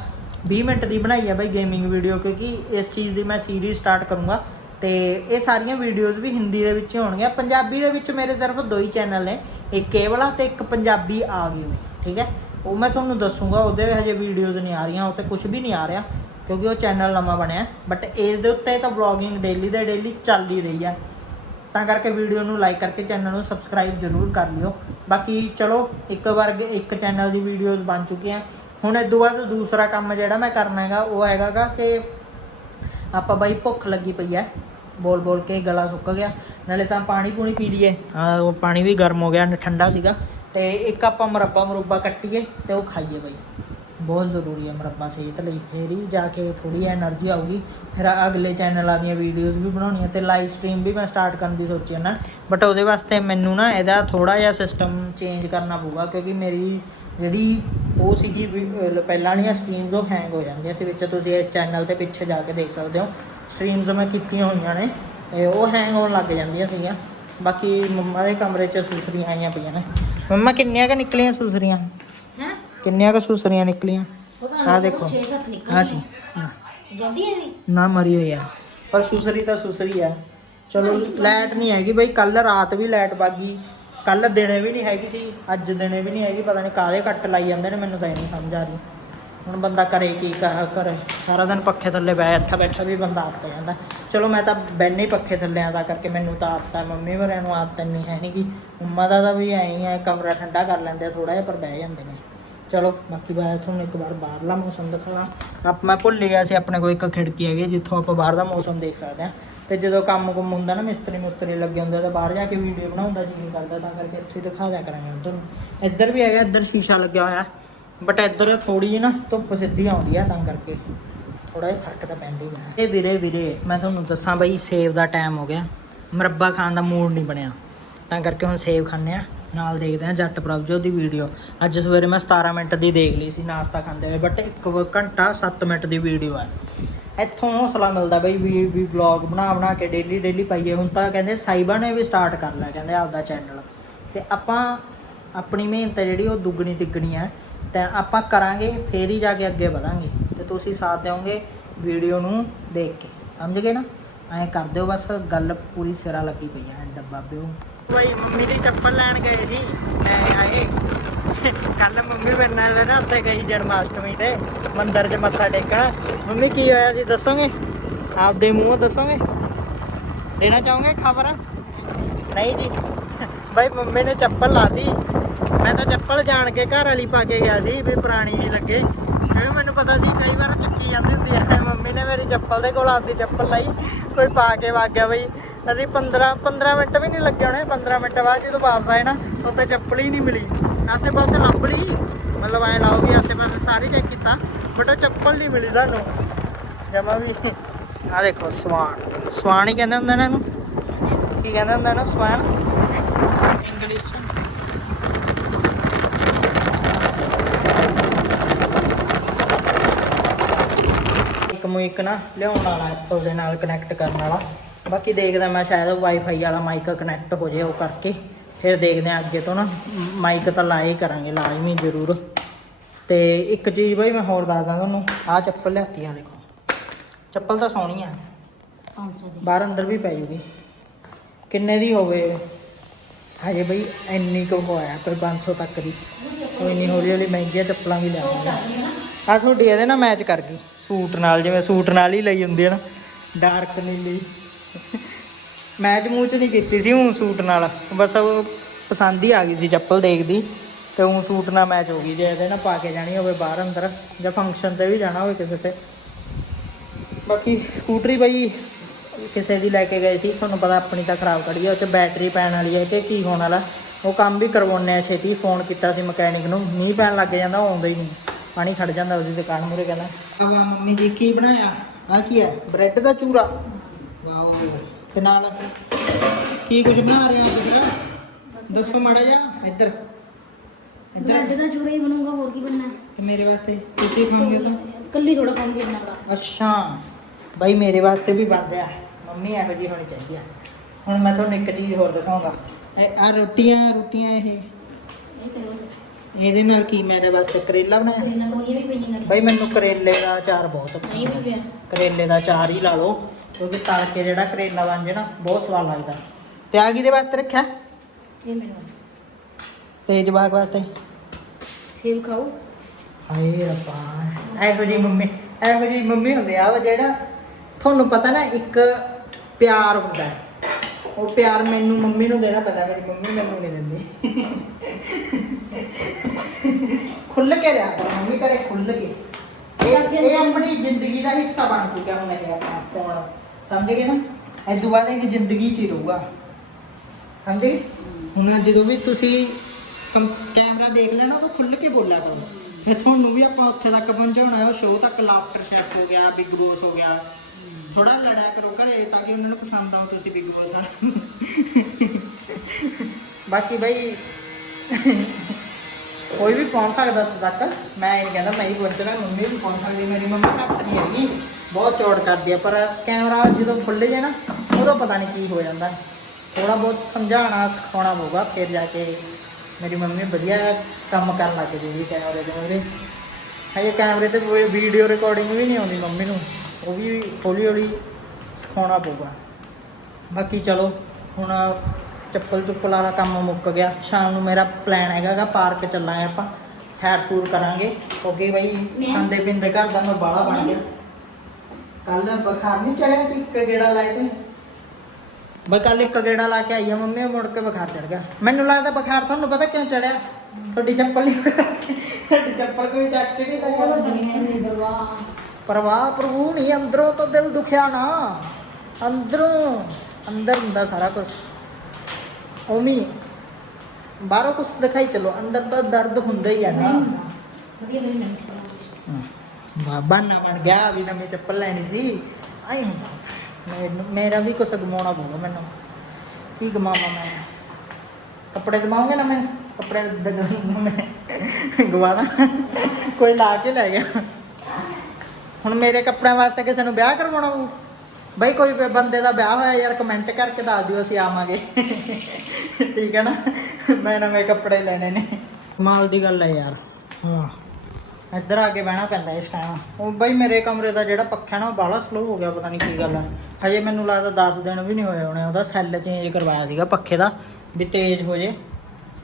20 ਮਿੰਟ ਦੀ ਬਣਾਈ ਹੈ ਬਾਈ ਗੇਮਿੰਗ ਵੀਡੀਓ ਕਿਉਂਕਿ ਇਸ ਚੀਜ਼ ਦੀ ਮੈਂ ਸੀਰੀਜ਼ ਸਟਾਰਟ ਕਰੂੰਗਾ। ਤੇ ਇਹ ਸਾਰੀਆਂ ਵੀਡੀਓਜ਼ ਵੀ ਹਿੰਦੀ ਦੇ ਵਿੱਚ ਹੋਣਗੀਆਂ। ਪੰਜਾਬੀ ਦੇ ਵਿੱਚ ਮੇਰੇ ਸਿਰਫ ਦੋ ਹੀ ਚੈਨਲ ਨੇ, ਇੱਕ ਇਹ ਵਾਲਾ ਤੇ ਇੱਕ ਪੰਜਾਬੀ ਆ ਗਈ ਹੋਈ ਠੀਕ ਹੈ? ਉਹ ਮੈਂ ਤੁਹਾਨੂੰ ਦੱਸੂਗਾ, ਉਹਦੇ ਹਜੇ ਵੀਡੀਓਜ਼ ਨਹੀਂ ਆ ਰਹੀਆਂ, ਉਹ ਉੱਤੇ ਕੁਝ ਵੀ ਨਹੀਂ ਆ ਰਿਹਾ। ਕਿਉਂਕਿ ਉਹ ਚੈਨਲ ਨਵਾਂ ਬਣਿਆ। ਬਟ ਇਸ ਦੇ ਉੱਤੇ ਤਾਂ ਵਲੌਗਿੰਗ ਡੇਲੀ ਦੇ ਡੇਲੀ ਚੱਲ ਹੀ ਰਹੀ ਹੈ ਤਾਂ ਕਰਕੇ ਵੀਡੀਓ ਨੂੰ ਲਾਈਕ ਕਰਕੇ ਚੈਨਲ ਨੂੰ ਸਬਸਕ੍ਰਾਈਬ ਜ਼ਰੂਰ ਕਰ ਲਿਓ। ਬਾਕੀ ਚਲੋ, ਇੱਕ ਵਾਰ ਇੱਕ ਚੈਨਲ ਦੀ ਵੀਡੀਓਜ਼ ਬਣ ਚੁੱਕੀਆਂ। ਹੁਣ ਇਹ ਤੋਂ ਬਾਅਦ ਦੂਸਰਾ ਕੰਮ ਜਿਹੜਾ ਮੈਂ ਕਰਨਾ ਹੈਗਾ, ਉਹ ਹੈਗਾਗਾ ਕਿ ਆਪਾਂ ਬਾਈ ਭੁੱਖ ਲੱਗੀ ਪਈ ਹੈ ਬੋਲ ਬੋਲ ਕੇ ਗਲਾ ਸੁੱਕ ਗਿਆ। ਨਾਲੇ ਤਾਂ ਪਾਣੀ ਪੂਣੀ ਪੀ ਲਈਏ। ਉਹ ਪਾਣੀ ਵੀ ਗਰਮ ਹੋ ਗਿਆ, ਠੰਡਾ ਸੀਗਾ। ਤੇ ਇੱਕ ਆਪਾਂ ਮੁਰੱਬਾ ਮੁਰੱਬਾ ਕੱਟੀਏ ਤੇ ਉਹ ਖਾਈਏ ਬਾਈ। ਬਹੁਤ ਜ਼ਰੂਰੀ ਹੈ ਮਰੱਬਾ ਸਿਹਤ ਲਈ। ਫੇਰ ਹੀ ਜਾ ਕੇ ਥੋੜੀ એનર્ਜੀ ਆਊਗੀ। ਫਿਰ ਅਗਲੇ ਚੈਨਲ ਆਦੀਆਂ ਵੀਡੀਓਜ਼ ਵੀ ਬਣਾਉਣੀਆਂ ਤੇ ਲਾਈਵ ਸਟ੍ਰੀਮ ਵੀ ਮੈਂ ਸਟਾਰਟ ਕਰਨ ਦੀ ਸੋਚੀ ਨਾ ਬਟ ਉਹਦੇ ਵਾਸਤੇ ਮੈਨੂੰ ਨਾ ਇਹਦਾ ਥੋੜਾ ਜਿਹਾ ਸਿਸਟਮ ਚੇਂਜ ਕਰਨਾ ਪਊਗਾ ਕਿਉਂਕਿ ਮੇਰੀ ਜਿਹੜੀ ਉਹ ਸੀਗੀ ਪਹਿਲਾਂ ਵਾਲੀਆਂ ਸਟ੍ਰੀਮਸ ਉਹ ਹੈਂਗ ਹੋ ਜਾਂਦੀਆਂ ਸੀ, ਵਿੱਚ ਤੁਸੀਂ ਇਸ ਚੈਨਲ ਤੇ ਪਿੱਛੇ ਜਾ ਕੇ ਦੇਖ ਸਕਦੇ ਹੋ। ਸਟ੍ਰੀਮਸ ਮੈਂ ਕੀਤੀਆਂ ਹੋਈਆਂ ਨੇ ਉਹ ਹੈਂਗ ਹੋਣ ਲੱਗ ਜਾਂਦੀਆਂ ਸੀਗੀਆਂ। ਬਾਕੀ ਮੰਮਾ ਦੇ ਕਮਰੇ 'ਚ ਸੁਸਰੀਆਂ ਆਈਆਂ ਪਈਆਂ ਨੇ। ਮੰਮਾ ਕਿੰਨੀਆਂ ਕ ਨਿਕਲੀਆਂ ਸੁਸਰੀਆਂ? ਕਿੰਨੀਆਂ ਕ ਸੁਸਰੀਆਂ ਨਿਕਲੀਆਂ? ਆਹ ਦੇਖੋ। 6-7 ਨਿਕਲ ਹਾਂ ਸੀ ਹਾਂ। ਜਾਂਦੀ ਹੈ ਵੀ? ਨਾ ਮਰੀ ਹੋਈ ਆ। ਪਰ ਸੁਸਰੀ ਤਾਂ ਸੁਸਰੀ ਆ। ਚਲੋ ਲਾਈਟ ਨਹੀਂ ਹੈਗੀ ਬਈ ਕੱਲ ਰਾਤ ਵੀ ਲਾਈਟ ਗਈ। ਕੱਲ ਦਿਨੇ ਵੀ ਨਹੀਂ ਹੈਗੀ ਸੀ ਅੱਜ ਦਿਨੇ ਵੀ ਨਹੀਂ ਹੈਗੀ ਪਤਾ ਨਹੀਂ ਕਾਹਦੇ ਕੱਟ ਲਾਈ ਜਾਂਦੇ ਨੇ ਮੈਨੂੰ ਤਾਂ ਇਹ ਨਹੀਂ ਸਮਝ ਆ ਰਹੀ। ਹੁਣ ਬੰਦਾ ਕਰੇ ਕੀ ਕਹ ਕਰੇ। ਸਾਰਾ ਦਿਨ ਪੱਖੇ ਥੱਲੇ ਬੈਠਾ ਬੈਠਾ ਵੀ ਬੰਦਾ ਆਪ ਜਾਂਦਾ। ਚਲੋ ਮੈਂ ਤਾਂ ਬੈਨੇ ਪੱਖੇ ਥੱਲੇ ਆਦਾ ਕਰਕੇ ਮੈਨੂੰ ਤਾਂ ਆਦਤ ਮੰਮੀ ਵਰਿਆਂ ਨੂੰ ਆਦਤ ਨਹੀਂ ਹੈ ਨਹੀਂ ਕਿ ਮੰਮਾ ਦਾ ਤਾਂ ਵੀ ਐਂ ਹੀ ਹੈ ਕਮਰਾ ਠੰਡਾ ਕਰ ਲੈਂਦੇ ਥੋੜਾ ਜਿਹਾ ਪਰ ਬਹਿ ਜਾਂਦੇ ਨੇ। ਚਲੋ, ਬਾਕੀ ਬਾਹਰ ਤੁਹਾਨੂੰ ਇੱਕ ਵਾਰ ਬਾਹਰਲਾ ਮੌਸਮ ਦਿਖਾਵਾਂ। ਆਪ ਮੈਂ ਭੁੱਲ ਗਿਆ ਸੀ, ਆਪਣੇ ਕੋਲ ਇੱਕ ਖਿੜਕੀ ਹੈਗੀ, ਜਿੱਥੋਂ ਆਪਾਂ ਬਾਹਰ ਦਾ ਮੌਸਮ ਦੇਖ ਸਕਦੇ ਹਾਂ। ਤੇ ਜਦੋਂ ਕੰਮ ਕੁਮ ਹੁੰਦਾ ਨਾ, ਮਿਸਤਰੀ ਮੁਸਤਰੀ ਲੱਗੇ ਹੁੰਦੇ ਤਾਂ ਬਾਹਰ ਜਾ ਕੇ ਵੀਡੀਓ ਬਣਾਉਂਦਾ ਜੀ ਕਰਦਾ, ਤਾਂ ਕਰਕੇ ਇੱਥੇ ਹੀ ਦਿਖਾ ਦਿਆ ਕਰਾਂਗੇ ਉਧਰ ਨੂੰ। ਇੱਧਰ ਵੀ ਹੈਗਾ, ਇੱਧਰ ਸ਼ੀਸ਼ਾ ਲੱਗਿਆ ਹੋਇਆ। ਬਟ ਇੱਧਰ ਥੋੜੀ ਜਿਹੀ ਨਾ ਧੁੱਪ ਸਿੱਧੀ ਆਉਂਦੀ ਆ, ਤਾਂ ਕਰਕੇ ਥੋੜਾ ਜਿਹਾ ਫ਼ਰਕ ਤਾਂ ਪੈਂਦਾ ਹੀ ਆ। ਇਹ ਵੀਰੇ ਵੀਰੇ, ਮੈਂ ਤੁਹਾਨੂੰ ਦੱਸਾਂ ਬਈ ਸੇਵ ਦਾ ਟਾਈਮ ਹੋ ਗਿਆ। ਮੁਰੱਬਾ ਖਾਣ ਦਾ ਮੂਡ ਨਹੀਂ ਬਣਿਆ। ਤਾਂ ਕਰਕੇ ਹੁਣ ਸੇਵ ਖਾਂਦੇ ਆ ਨਾਲ ਦੇਖਦੇ ਆ ਜੱਟ ਪ੍ਰਭਜੋਤ ਦੀ ਵੀਡੀਓ ਅੱਜ ਸਵੇਰੇ ਮੈਂ 17 ਮਿੰਟ ਦੀ ਦੇਖ ਲਈ ਸੀ ਨਾਸ਼ਤਾ ਖਾਂਦੇ ਹੋਏ ਬਟ 1 ਘੰਟਾ 7 ਮਿੰਟ ਦੀ ਵੀਡੀਓ ਹੈ ਇੱਥੋਂ ਹੌਸਲਾ ਮਿਲਦਾ ਬਈ ਵੀ ਵੀ ਵਲੌਗ ਬਣਾ ਬਣਾ ਕੇ ਡੇਲੀ ਡੇਲੀ ਪਾਈਏ। ਹੁਣ ਤਾਂ ਕਹਿੰਦੇ ਸਾਈਬਾ ਨੇ ਵੀ ਸਟਾਰਟ ਕਰ ਲਿਆ, ਕਹਿੰਦੇ ਆਪਦਾ ਚੈਨਲ ਤੇ ਆਪਾਂ ਆਪਣੀ ਮਿਹਨਤ ਹੈ ਜਿਹੜੀ ਉਹ ਦੁੱਗਣੀ ਤਿੱਗਣੀ ਹੈ। ਤਾਂ ਆਪਾਂ ਕਰਾਂਗੇ, ਫੇਰ ਹੀ ਜਾ ਕੇ ਅੱਗੇ ਵਧਾਂਗੇ। ਤੇ ਤੁਸੀਂ ਸਾਥ ਦਿਓਗੇ ਵੀਡੀਓ ਨੂੰ ਦੇਖ ਕੇ। ਸਮਝ ਗਏ ਨਾ? ਐਂ ਕਰ ਦਿਓ ਬਸ, ਗੱਲ ਪੂਰੀ ਸਿਰਾ ਲੱਗੀ ਪਈ ਹੈ ਡੱਬਾ ਪਿਓ। ਭਾਈ ਮੰਮੀ ਦੀ ਚੱਪਲ ਲੈਣ ਗਏ ਸੀ, ਲੈ ਆਏ। ਕੱਲ ਮੰਮੀ ਮੇਰੇ ਨਾਲ ਨਾ ਉੱਥੇ ਗਈ ਜਨਮਾਸ਼ਟਮੀ ਤੇ, ਮੰਦਿਰ 'ਚ ਮੱਥਾ ਟੇਕਣ। ਮੰਮੀ, ਕੀ ਹੋਇਆ ਸੀ, ਦੱਸੋਗੇ? ਆਪਦੇ ਮੂੰਹੋਂ ਦੱਸੋਗੇ? ਦੇਣਾ ਚਾਹੋਗੇ ਖਬਰ? ਨਹੀਂ ਜੀ। ਭਾਈ ਮੰਮੀ ਨੇ ਚੱਪਲ ਲਾਤੀ। ਮੈਂ ਤਾਂ ਚੱਪਲ ਜਾਣ ਕੇ ਘਰ ਵਾਲੀ ਪਾ ਕੇ ਗਿਆ ਸੀ, ਵੀ ਪੁਰਾਣੀ ਜੀ ਲੱਗੇ। ਕਿਉਂਕਿ ਮੈਨੂੰ ਪਤਾ ਸੀ, ਕਈ ਵਾਰ ਚੱਕੀ ਜਾਂਦੀ ਹੁੰਦੀ ਹੈ ਮੰਮੀ ਨੇ ਮੇਰੀ ਚੱਪਲ ਦੇ ਕੋਲ ਆਪਦੀ ਚੱਪਲ ਲਾਈ, ਕੋਈ ਪਾ ਕੇ ਵਗ ਗਿਆ ਬਈ। ਅਸੀਂ 15 15 ਮਿੰਟ ਵੀ ਨਹੀਂ ਲੱਗੇ ਹੋਣੇ 15 ਮਿੰਟ ਬਾਅਦ ਜਦੋਂ ਵਾਪਸ ਆਏ ਨਾ ਉੱਥੇ ਚੱਪਲ ਹੀ ਨਹੀਂ ਮਿਲੀ। ਆਸੇ ਪਾਸੇ ਲੱਭ ਲਈ। ਮਤਲਬ ਐ ਲਾਓ ਵੀ ਆਸੇ ਪਾਸੇ ਸਾਰੇ ਚੈੱਕ ਕੀਤਾ ਬਟ ਚੱਪਲ ਨਹੀਂ ਮਿਲੀ ਸਾਨੂੰ। ਜਮਾ ਵੀ ਆ ਦੇਖੋ ਸਵਾਨ। ਸਵਾਨ ਹੀ ਕਹਿੰਦੇ ਹੁੰਦੇ ਨੇ ਇਹਨੂੰ। ਕੀ ਕਹਿੰਦੇ ਹੁੰਦੇ ਨੇ ਸਵਾਨ? ਇੰਗਲਿਸ਼ ਇੱਕ ਨੂੰ ਨਾ ਲਿਆਉਣ ਵਾਲਾ ਐਪਲ ਦੇ ਨਾਲ ਕਨੈਕਟ ਕਰਨ ਵਾਲਾ। ਬਾਕੀ ਦੇਖਦਾ ਮੈਂ ਸ਼ਾਇਦ ਵਾਈਫਾਈ ਵਾਲਾ ਮਾਈਕ ਕਨੈਕਟ ਹੋ ਜਾਏ ਉਹ ਕਰਕੇ। ਫਿਰ ਦੇਖਦੇ ਆ ਅੱਗੇ ਤੋਂ ਨਾ ਮਾਈਕ ਤਾਂ ਲਾਏ ਹੀ ਕਰਾਂਗੇ ਲਾਜ਼ਮੀ ਜ਼ਰੂਰ। ਤੇ ਇੱਕ ਚੀਜ਼ ਬਈ ਮੈਂ ਹੋਰ ਦੱਸਦਾ ਤੁਹਾਨੂੰ ਆਹ ਚੱਪਲ ਲਿਆਤੀ ਆ ਦੇਖੋ। ਚੱਪਲ ਤਾਂ ਸੋਹਣੀ ਆ। 500 ਦੀ। ਬਾਹਰ ਅੰਦਰ ਵੀ ਪੈ ਜੂਗੀ। ਕਿੰਨੇ ਦੀ ਹੋਵੇ? ਹਜੇ ਬਈ ਇੰਨੀ ਕੁ ਹੋਇਆ ਕੋਈ 500 ਤੱਕ ਦੀ। ਕੋਈ ਨਹੀਂ ਹੌਲੀ ਹੌਲੀ ਮਹਿੰਗੀਆਂ ਚੱਪਲਾਂ ਵੀ ਲਿਆਵਾਂਗੇ ਆ। ਤੁਹਾਡੀ ਇਹਦੇ ਨਾਲ ਮੈਚ ਕਰ ਗਈ। ਸੂਟ ਨਾਲ ਜਿਵੇਂ ਸੂਟ ਨਾਲ ਹੀ ਲਈ ਹੁੰਦੀ ਹੈ ਨਾ। ਡਾਰਕ ਨੀਲੀ। ਮੈਚ ਮੂਚ ਨਹੀਂ ਕੀਤੀ ਸੀ ਉਹ ਸੂਟ ਨਾਲ। ਬਸ ਉਹ ਪਸੰਦ ਹੀ ਆ ਗਈ ਸੀ ਚੱਪਲ ਦੇਖਦੀ। ਤੇ ਉਹ ਸੂਟ ਨਾਲ ਮੈਚ ਹੋ ਗਈ। ਜੇ ਇਹਦੇ ਨਾਲ ਪਾ ਕੇ ਜਾਣੀ ਹੋਵੇ ਬਾਹਰ ਅੰਦਰ, ਜਾਂ ਫੰਕਸ਼ਨ ਤੇ ਵੀ ਜਾਣਾ ਹੋਵੇ ਕਿਸੇ ਤੇ। ਬਾਕੀ ਸਕੂਟਰੀ ਬਈ ਕਿਸੇ ਦੀ ਲੈ ਕੇ ਗਏ ਸੀ। ਤੁਹਾਨੂੰ ਪਤਾ ਆਪਣੀ ਤਾਂ ਖਰਾਬ ਕਰੀ ਆ, ਉਹ ਚ ਬੈਟਰੀ ਪੈਣ ਵਾਲੀ ਹੈ ਤੇ ਕੀ ਹੋਣ ਵਾਲਾ। ਉਹ ਕੰਮ ਵੀ ਕਰਵਾਉਣੇ ਆ ਛੇਤੀ। ਫੋਨ ਕੀਤਾ ਸੀ ਮਕੈਨਿਕ ਨੂੰ। ਮੀਂਹ ਪੈਣ ਲੱਗ ਜਾਂਦਾ ਆਉਂਦਾ ਹੀ ਨਹੀਂ। ਪਾਣੀ ਖੜ ਜਾਂਦਾ ਉਹਦੀ ਦੁਕਾਨ ਮੂਰੇ ਕਹਿੰਦਾ। ਆ ਮੰਮੀ ਜੀ, ਕੀ ਬਣਾਇਆ? ਆ ਕੀ ਹੈ? ਬ੍ਰੈਡ ਦਾ ਚੂਰਾ। ਵਾਓ। ਤੇ ਨਾਲ ਕੀ ਕੁਝ ਬਣਾ ਰਹੇ ਹੋ ਤੁਸੀਂ? ਦੱਸੋ ਮਾੜਾ ਜਿਹਾ ਇੱਧਰ। ਇੱਧਰ। ਬ੍ਰੈਡ ਦਾ ਚੂਰਾ ਹੀ ਬਣੂਗਾ ਹੋਰ ਕੀ ਬਣਨਾ? ਤੇ ਮੇਰੇ ਵਾਸਤੇ ਤੁਸੀਂ ਖਾਓਗੇ ਤਾਂ? ਕੱਲੀ ਥੋੜਾ ਕੰਮ ਕਰਨਾ ਬੜਾ ਅੱਛਾ। ਬਾਈ ਮੇਰੇ ਵਾਸਤੇ ਵੀ ਬਣ ਰਿਹਾ ਮੰਮੀ ਇਹੋ ਜਿਹੀ ਹੋਣੀ ਚਾਹੀਦੀ ਆ ਹੁਣ ਮੈਂ ਤੁਹਾਨੂੰ ਇੱਕ ਚੀਜ਼ ਹੋਰ ਦਿਖਾਉਂਗਾ। ਇਹ ਆ ਰੋਟੀਆਂ ਰੋਟੀਆਂ ਇਹ। ਇਹ ਕਰੋ ਇਹਦੇ ਨਾਲ ਕੀ ਮੇਰੇ ਵਾਸਤੇ ਕਰੇਲਾ ਬਣਾਇਆ? ਇਹਨਾਂ ਤੋਂ ਇਹ ਵੀ ਪਈ ਨਾ। ਬਾਈ ਮੈਨੂੰ ਕਰੇਲੇ ਦਾ ਅਚਾਰ ਬਹੁਤ ਨਹੀਂ ਪਸੰਦ ਵੀ ਹੈ ਪਿਆ ਕਰੇਲੇ ਦਾ ਅਚਾਰ ਹੀ ਲਾ ਲਓ। ਕਿਉਂਕਿ ਤਲ ਕੇ ਜਿਹੜਾ ਕਰੇਲਾ ਬਣ ਜੇ ਨਾ ਬਹੁਤ ਸਵਾਦ ਲੱਗਦਾ। ਤੇ ਆ ਕਿਹਦੇ ਵਾਸਤੇ ਰੱਖਿਆ? ਇਹ ਮੇਰੇ ਵਾਸਤੇ। ਤੇ ਜਵਾਕ ਵਾਸਤੇ? ਸੇਬ ਖਾਓ। ਹਾਏ ਰੱਬਾ ਇਹੋ ਜੀ ਮੰਮੀ ਇਹੋ ਜੀ ਮੰਮੀ ਹੁੰਦੇ ਆ ਵਾ ਜਿਹੜਾ ਤੁਹਾਨੂੰ ਪਤਾ ਨਾ ਇੱਕ ਪਿਆਰ ਹੁੰਦਾ ਹੈ। ਉਹ ਪਿਆਰ ਮੈਨੂੰ ਮੰਮੀ ਨੂੰ ਦੇਣਾ ਪਤਾ ਮੇਰੀ ਮੰਮੀ ਮੈਨੂੰ ਨਹੀਂ ਦਿੰਦੀ। ਖੁੱਲ ਕੇ ਰਿਹਾ ਕਰੋ ਮੰਮੀ ਕਰੇ ਖੁੱਲ ਕੇ। ਇਹ ਇਹ ਆਪਣੀ ਜ਼ਿੰਦਗੀ ਦਾ ਹਿੱਸਾ ਬਣ ਚੁੱਕਿਆ ਹੁਣ ਇਹ ਆਪਣਾ ਫੋਨ ਸਮਝ ਗਏ ਨਾ? ਇਸ ਤੋਂ ਬਾਅਦ ਇਹ ਜ਼ਿੰਦਗੀ 'ਚ ਹੀ ਰਹੂਗਾ। ਸਮਝੇ ਹੁਣ ਜਦੋਂ ਵੀ ਤੁਸੀਂ ਕੰ- ਕੈਮਰਾ ਦੇਖ ਲੈਣਾ, ਉਹ ਖੁੱਲ ਕੇ ਬੋਲਿਆ ਕਰੋ। ਫਿਰ ਤੁਹਾਨੂੰ ਵੀ ਆਪਾਂ ਉੱਥੇ ਤੱਕ ਪਹੁੰਚਾਉਣਾ ਹੈ। ਉਹ ਸ਼ੋਅ ਤੱਕ ਲਾਫਟਰ ਸ਼ੈਫ ਹੋ ਗਿਆ ਬਿਗ ਬੋਸ ਹੋ ਗਿਆ। ਥੋੜਾ ਲੜਿਆ ਕਰੋ ਘਰੇ ਤਾਂ ਕਿ ਉਹਨਾਂ ਨੂੰ ਪਸੰਦ ਆਓ ਤੁਸੀਂ ਬਿਗ ਬੋਸ ਆ ਬਾਕੀ ਬਈ, ਕੋਈ ਵੀ ਪਹੁੰਚ ਸਕਦਾ ਉੱਥੇ ਤੱਕ। ਮੈਂ ਇਹ ਨਹੀਂ ਕਹਿੰਦਾ ਮੈਂ ਹੀ ਪਹੁੰਚਣਾ, ਮੰਮੀ ਵੀ ਪਹੁੰਚ ਸਕਦੀ, ਮੇਰੀ ਮੰਮੀ ਘੱਟ ਨਹੀਂ ਹੈਗੀ। ਬਹੁਤ ਚੌੜ ਕਰਦੀ ਆ ਪਰ ਕੈਮਰਾ ਜਦੋਂ ਖੁੱਲ੍ਹ ਜੇ ਨਾ ਉਦੋਂ ਪਤਾ ਨਹੀਂ ਕੀ ਹੋ ਜਾਂਦਾ। ਥੋੜਾ ਬਹੁਤ ਸਮਝਾਉਣਾ ਸਿਖਾਉਣਾ ਪਊਗਾ ਫਿਰ ਜਾ ਕੇ ਮੇਰੀ ਮੰਮੀ ਵਧੀਆ ਕੰਮ ਕਰਨ ਲੱਗ ਜੂਗੀ ਕੈਮਰੇ ਦੇ ਮੂਹਰੇ ਹਜੇ ਕੈਮਰੇ ਤੇ ਕੋਈ ਵੀਡੀਓ ਰਿਕਾਰਡਿੰਗ ਵੀ ਨਹੀਂ ਆਉਂਦੀ ਮੰਮੀ ਨੂੰ ਉਹ ਵੀ ਹੌਲੀ ਹੌਲੀ ਸਿਖਾਉਣਾ ਪਊਗਾ। ਬਾਕੀ ਚਲੋ ਹੁਣ ਚੱਪਲ ਚੁੱਪਲ ਵਾਲਾ ਕੰਮ ਮੁੱਕ ਗਿਆ। ਸ਼ਾਮ ਨੂੰ ਮੇਰਾ ਪਲਾਨ ਹੈਗਾਗਾ ਪਾਰਕ ਚੱਲਾਂਗੇ ਆਪਾਂ ਸੈਰ ਸੂਰ ਕਰਾਂਗੇ। ਕਿਉਂਕਿ ਬਈ ਖਾਂਦੇ ਪੀਂਦੇ ਘਰ ਦਾ ਮੈਂ ਬਾਲਾ ਬਣ ਗਿਆ। ਕੱਲ ਬੁਖਾਰ ਨਹੀਂ ਚੜਿਆ ਸੀ ਇੱਕ ਗੇੜਾ ਲਾਏ ਤੇ? ਬਈ ਕੱਲ ਇੱਕ ਗੇੜਾ ਲਾ ਕੇ ਆਈ ਆ ਮੰਮੀ ਮੁੜ ਕੇ ਬੁਖਾਰ ਚੜ ਗਿਆ। ਮੈਨੂੰ ਲੱਗਦਾ ਬੁਖਾਰ ਤੁਹਾਨੂੰ ਪਤਾ ਕਿਉਂ ਚੜਿਆ ਤੁਹਾਡੀ ਚੱਪਲ ਨਹੀਂ ਤੁਹਾਡੀ ਚੱਪਲ ਕੋਈ ਚੱਕ ਕੇ ਨਹੀਂ ਲਾਇਆ ਪਰਵਾਹ। ਪ੍ਰਭੂ ਨਹੀਂ ਅੰਦਰੋਂ ਤਾਂ ਦਿਲ ਦੁਖਿਆ ਨਾ। ਅੰਦਰੋਂ ਅੰਦਰ ਹੁੰਦਾ ਸਾਰਾ ਕੁਝ ਉਮੀ ਬਾਹਰੋਂ ਕੁਝ ਦਿਖਾਈ ਚਲੋ ਅੰਦਰ ਤਾਂ ਦਰਦ ਹੁੰਦਾ ਹੀ ਆ ਨਾ। ਵਧੀਆ ਨਹੀਂ ਚਲਾ ਬਾਬਾ ਨਾ ਬਣ ਗਿਆ, ਵੀ ਨਵੀਂ ਚੱਪਲ ਲੈਣੀ ਸੀ। ਆਈ ਹੁੰਦਾ ਮੈਨੂੰ- ਮੇਰਾ ਵੀ ਕੁਛ ਗਮਾਉਣਾ ਪਊਗਾ ਮੈਨੂੰ। ਕੀ ਗਮਾਵਾਂ ਮੈਂ? ਕੱਪੜੇ ਦਮਾਉਂਗੇ ਨਾ ਕੱਪੜੇ ਦ- ਗਵਾਦਾ ਕੋਈ ਲਾ ਕੇ ਲੈ ਗਿਆ। ਹੁਣ ਮੇਰੇ ਕੱਪੜਿਆਂ ਵਾਸਤੇ ਕਿਸੇ ਨੂੰ ਵਿਆਹ ਕਰਵਾਉਣਾ ਪਊ? ਬਈ ਕੋਈ ਬੰਦੇ ਦਾ ਵਿਆਹ ਹੋਇਆ ਯਾਰ ਕਮੈਂਟ ਕਰਕੇ ਦੱਸ ਦਿਓ, ਅਸੀਂ ਆਵਾਂਗੇ। ਠੀਕ ਹੈ ਨਾ? ਮੈਂ ਨਵੇਂ ਕੱਪੜੇ ਲੈਣੇ ਨੇ। ਕਮਾਲ ਦੀ ਗੱਲ ਹੈ ਯਾਰ। ਹਾਂ। ਇੱਧਰ ਆ ਕੇ ਬਹਿਣਾ ਪੈਂਦਾ ਇਸ ਟਾਈਮ ਉਹ ਬਈ ਮੇਰੇ ਕਮਰੇ ਦਾ ਜਿਹੜਾ ਪੱਖਾ ਨਾ ਉਹ ਬਾਹਲਾ ਸਲੋ ਹੋ ਗਿਆ, ਪਤਾ ਨਹੀਂ ਕੀ ਗੱਲ ਹੈ ਹਜੇ ਮੈਨੂੰ ਲੱਗਦਾ 10 ਦਿਨ ਵੀ ਨਹੀਂ ਹੋਏ ਹੋਣੇ, ਉਹਦਾ ਸੈੱਲ ਚੇਂਜ ਕਰਵਾਇਆ ਸੀਗਾ ਪੱਖੇ ਦਾ, ਵੀ ਤੇਜ਼ ਹੋ ਜੇ।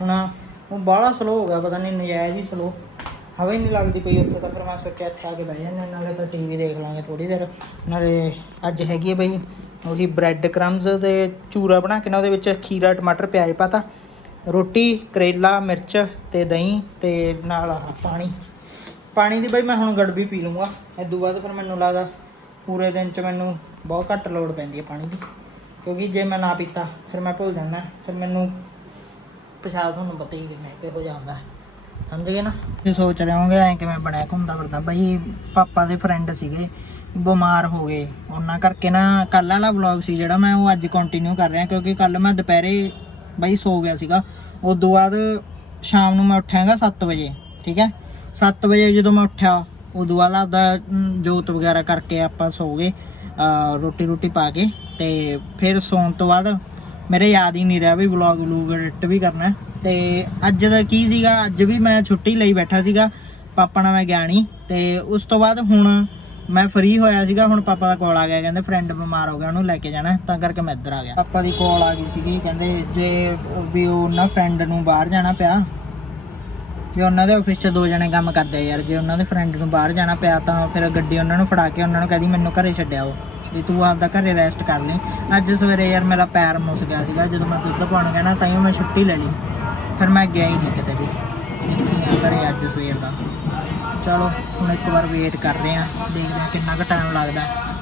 ਹੁਣ ਉਹ ਬਾਹਲਾ ਸਲੋ ਹੋ ਗਿਆ, ਪਤਾ ਨਹੀਂ ਨਜਾਇਜ਼ ਹੀ ਸਲੋ ਹਵਾ ਹੀ ਨਹੀਂ ਲੱਗਦੀ ਪਈ ਉੱਥੇ ਤਾਂ, ਫਿਰ ਮੈਂ ਸੋਚਿਆ ਇੱਥੇ ਆ ਕੇ ਬਹਿ ਜਾਂਦੇ ਨਾਲੇ ਤਾਂ ਟੀਵੀ ਦੇਖ ਲਾਂਗੇ ਥੋੜੀ ਦੇਰ। ਨਾਲੇ ਅੱਜ ਹੈਗੀ ਹੈ ਬਈ ਉਹੀ ਬ੍ਰੈਡ ਕ੍ਰਮਸ ਤੇ ਚੂਰਾ ਬਣਾ ਕੇ ਨਾ ਉਹਦੇ ਵਿੱਚ ਖੀਰਾ, ਟਮਾਟਰ, ਪਿਆਜ਼ ਪਾਤਾ। ਰੋਟੀ, ਕਰੇਲਾ, ਮਿਰਚ ਤੇ ਦਹੀਂ ਤੇ ਨਾਲ ਪਾਣੀ। ਪਾਣੀ ਦੀ ਬਈ ਮੈਂ ਹੁਣ ਗੜਬੀ ਪੀ ਲੂੰਗਾ ਇਦੋਂ ਬਾਅਦ ਫਿਰ ਮੈਨੂੰ ਲੱਗਦਾ ਪੂਰੇ ਦਿਨ ਚ ਮੈਨੂੰ ਬਹੁਤ ਘੱਟ ਲੋੜ ਪੈਂਦੀ ਹੈ ਪਾਣੀ ਦੀ। ਕਿਉਂਕਿ ਜੇ ਮੈਂ ਨਾ ਪੀਤਾ, ਫਿਰ ਮੈਂ ਭੁੱਲ ਜਾਂਦਾ। ਫਿਰ ਮੈਨੂੰ ਪਿਸ਼ਾਬ ਤੁਹਾਨੂੰ ਪਤਾ ਹੀ ਕਿਵੇਂ ਕਿਹੋ ਜਾਂਦਾ ਸਮਝ ਗਏ ਨਾ? ਜੇ ਸੋਚ ਰਹੇ ਹੋਗੇ ਐ ਕਿਵੇਂ ਬਣਿਆ ਘੁੰਮਦਾ ਫਿਰਦਾ। ਬਈ ਪਾਪਾ ਦੇ ਫਰੈਂਡ ਸੀਗੇ, ਬਿਮਾਰ ਹੋ ਗਏ। ਉਹਨਾਂ ਕਰਕੇ ਨਾ ਕੱਲ ਵਾਲਾ ਵਲੌਗ ਸੀ ਜਿਹੜਾ ਮੈਂ ਉਹ ਅੱਜ ਕੰਟੀਨਿਊ ਕਰ ਰਿਹਾ, ਕਿਉਂਕਿ ਕੱਲ ਮੈਂ ਦੁਪਹਿਰੇ ਬਈ ਸੋ ਗਿਆ ਸੀਗਾ। ਉਦੋਂ ਬਾਅਦ ਸ਼ਾਮ ਨੂੰ ਮੈਂ ਉੱਠਿਆਗਾ 7 ਵਜੇ, ਠੀਕ ਹੈ? 7 ਵਜੇ ਜਦੋਂ ਮੈਂ ਉੱਠਿਆ, ਉਦੋਂ ਬਾਅਦ ਆਪਦਾ ਜੋਤ ਵਗੈਰਾ ਕਰਕੇ ਆਪਾਂ ਸੋ ਗਏ ਰੋਟੀ ਰੋਟੀ ਪਾ ਕੇ ਤੇ ਫਿਰ ਸੌਣ ਤੋਂ ਬਾਅਦ ਮੇਰੇ ਯਾਦ ਹੀ ਨਹੀਂ ਰਿਹਾ ਵੀ ਵਲੌਗ ਵਲੂਗ ਐਡਿਟ ਵੀ ਕਰਨਾ ਹੈ। ਤੇ ਅੱਜ ਦਾ ਕੀ ਸੀਗਾ, ਅੱਜ ਵੀ ਮੈਂ ਛੁੱਟੀ ਲਈ ਬੈਠਾ ਸੀਗਾ, ਪਾਪਾ ਨਾਲ ਮੈਂ ਗਿਆ ਨਹੀਂ ਤੇ ਉਸ ਤੋਂ ਬਾਅਦ ਹੁਣ ਮੈਂ ਫ੍ਰੀ ਹੋਇਆ ਸੀਗਾ, ਹੁਣ ਪਾਪਾ ਦਾ ਕਾਲ ਆ ਗਿਆ, ਕਹਿੰਦੇ ਫਰੈਂਡ ਬਿਮਾਰ ਹੋ ਗਿਆ, ਉਹਨੂੰ ਲੈ ਕੇ ਜਾਣਾ, ਤਾਂ ਕਰਕੇ ਮੈਂ ਇੱਧਰ ਆ ਗਿਆ ਪਾਪਾ ਦੀ ਕਾਲ ਆ ਗਈ ਸੀਗੀ, ਕਹਿੰਦੇ ਜੇ ਵੀ ਉਹਨਾਂ ਫਰੈਂਡ ਨੂੰ ਬਾਹਰ ਜਾਣਾ ਪਿਆ ਵੀ ਉਹਨਾਂ ਦੇ ਆਫਿਸ 'ਚ ਦੋ ਜਣੇ ਕੰਮ ਕਰਦੇ ਆ ਯਾਰ, ਜੇ ਉਹਨਾਂ ਦੇ ਫਰੈਂਡ ਨੂੰ ਬਾਹਰ ਜਾਣਾ ਪਿਆ ਤਾਂ ਫਿਰ ਗੱਡੀ ਉਹਨਾਂ ਨੂੰ ਫੜਾ ਕੇ ਉਹਨਾਂ ਨੂੰ ਕਹਦੀ ਮੈਨੂੰ ਘਰੇ ਉਹ ਵੀ ਤੂੰ ਆਪਦਾ ਘਰੇ ਰੈਸਟ ਕਰ ਲਈ। ਅੱਜ ਸਵੇਰੇ ਯਾਰ ਮੇਰਾ ਪੈਰ ਮੁਸ ਗਿਆ ਸੀਗਾ, ਜਦੋਂ ਮੈਂ ਦੁੱਧ ਪਾਉਣ ਗਿਆ ਨਾ, ਤਾਂ ਹੀ ਮੈਂ ਛੁੱਟੀ ਲੈ ਲਈ। ਫਿਰ ਮੈਂ ਗਿਆ ਹੀ ਨਹੀਂ ਕਿਤੇ ਵੀ। ਇੱਥੇ ਘਰੇ ਅੱਜ ਸਵੇਰ ਦਾ। ਚਲੋ, ਹੁਣ ਇੱਕ ਵਾਰ ਵੇਟ ਕਰ ਰਹੇ ਆ ਦੇਖਦੇ ਆ ਕਿੰਨਾ ਕੁ ਟਾਈਮ ਲੱਗਦਾ।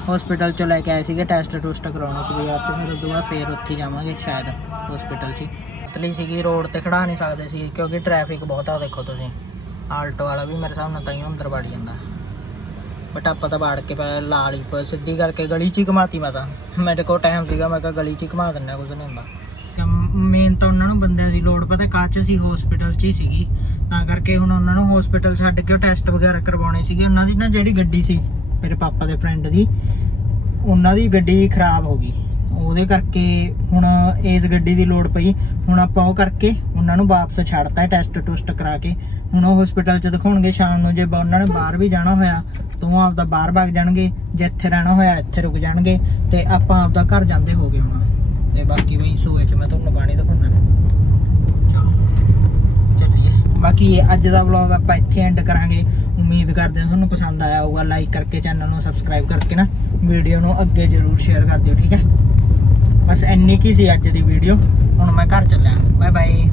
ਹਸਪੀਟਲ ਚੋਂ ਲੈ ਕੇ ਆਏ ਸੀਗੇ ਟੈਸਟ ਟੂਸਟ ਕਰਾਉਣੇ ਸੀਗੇ ਯਾਰ, ਤੇ ਫਿਰ ਉਦੋਂ ਬਾਅਦ ਫੇਰ ਉੱਥੇ ਹੀ ਜਾਵਾਂਗੇ ਸ਼ਾਇਦ ਹਸਪੀਟਲ 'ਚ ਹੀ। ਪਤਲੀ ਸੀਗੀ, ਰੋਡ ਤੇ ਖੜਾ ਨਹੀਂ ਸਕਦੇ ਸੀ ਕਿਉਂਕਿ ਟ੍ਰੈਫਿਕ ਬਹੁਤ ਆ ਦੇਖੋ ਤੁਸੀਂ। ਆਲਟੋ ਵਾਲਾ ਵੀ ਮੇਰੇ ਹਿਸਾਬ ਨਾਲ ਤਾਂ ਹੀ ਅੰਦਰ ਵੜ ਜਾਂਦਾ। ਬਟ ਆਪਾਂ ਤਾਂ ਬਾੜ ਕੇ ਪੈ ਲਾ ਲਈ ਪਰ ਸਿੱਧੀ ਕਰਕੇ ਗਲੀ 'ਚ ਹੀ ਘਮਾਤੀ ਮੈਂ ਤਾਂ। ਮੇਰੇ ਕੋਲ ਟਾਈਮ ਸੀਗਾ, ਮੈਂ ਕਿਹਾ ਗਲੀ 'ਚ ਹੀ ਘਮਾ ਦਿੰਦਾ ਕੁਝ ਨਹੀਂ ਹੁੰਦਾ। ਮੇਨ ਤਾਂ ਉਹਨਾਂ ਨੂੰ ਬੰਦਿਆਂ ਦੀ ਲੋੜ, ਪਤਾ ਕਾਚ ਸੀ ਹਸਪੀਟਲ 'ਚ ਹੀ ਸੀਗੀ। ਤਾਂ ਕਰਕੇ ਹੁਣ ਉਹਨਾਂ ਨੂੰ ਹਸਪੀਟਲ ਛੱਡ ਕੇ ਟੈਸਟ ਵਗੈਰਾ ਕਰਵਾਉਣੇ ਸੀਗੇ। ਉਹਨਾਂ ਦੀ ਨਾ ਜਿਹੜੀ ਗੱਡੀ ਸੀ, ਮੇਰੇ ਪਾਪਾ ਦੇ ਫਰੈਂਡ ਦੀ, ਉਹਨਾਂ ਦੀ ਗੱਡੀ ਖਰਾਬ ਹੋ ਗਈ। ਉਹਦੇ ਕਰਕੇ ਹੁਣ ਇਸ ਗੱਡੀ ਦੀ ਲੋੜ ਪਈ। ਹੁਣ ਆਪਾਂ ਉਹ ਕਰਕੇ ਉਹਨਾਂ ਨੂੰ ਵਾਪਸ ਛੱਡਤਾ ਟੈਸਟ ਟੁਸਟ ਕਰਾ ਕੇ। ਹੁਣ ਉਹ ਹਸਪੀਟਲ 'ਚ ਦਿਖਾਉਣਗੇ ਸ਼ਾਮ ਨੂੰ, ਜੇ ਉਹਨਾਂ ਨੇ ਬਾਹਰ ਵੀ ਜਾਣਾ ਹੋਇਆ, ਤਾਂ ਉਹ ਆਪਦਾ ਬਾਹਰ ਭੱਗ ਜਾਣਗੇ। ਜੇ ਇੱਥੇ ਰਹਿਣਾ ਹੋਇਆ, ਇੱਥੇ ਰੁਕ ਜਾਣਗੇ। ਤੇ ਆਪਾਂ ਆਪਦਾ ਘਰ ਜਾਂਦੇ ਹੋਗੇ ਹੁਣ। ਤੇ ਬਾਕੀ ਬਈ ਸੂਏ 'ਚ ਮੈਂ ਤੁਹਾਨੂੰ ਪਾਣੀ ਦਿਖਾਉਣਾ। ਚਲੋ ਚੱਲੀਏ। ਬਾਕੀ ਅੱਜ ਦਾ ਵਲੌਗ ਆਪਾਂ ਇੱਥੇ ਐਂਡ ਕਰਾਂਗੇ। ਉਮੀਦ ਕਰਦੇ ਹਾਂ ਤੁਹਾਨੂੰ ਪਸੰਦ ਆਇਆ ਹੋਊਗਾ। ਲਾਈਕ ਕਰਕੇ ਚੈਨਲ ਨੂੰ ਸਬਸਕ੍ਰਾਈਬ ਕਰਕੇ ਨਾ। ਵੀਡੀਓ ਨੂੰ ਅੱਗੇ ਜ਼ਰੂਰ ਸ਼ੇਅਰ ਕਰ ਦਿਓ, ਠੀਕ ਹੈ? ਬਸ ਇੰਨੀ ਕੀ ਸੀ ਅੱਜ ਦੀ ਵੀਡੀਓ ਹੁਣ ਮੈਂ ਘਰ ਚੱਲਿਆ। Bye bye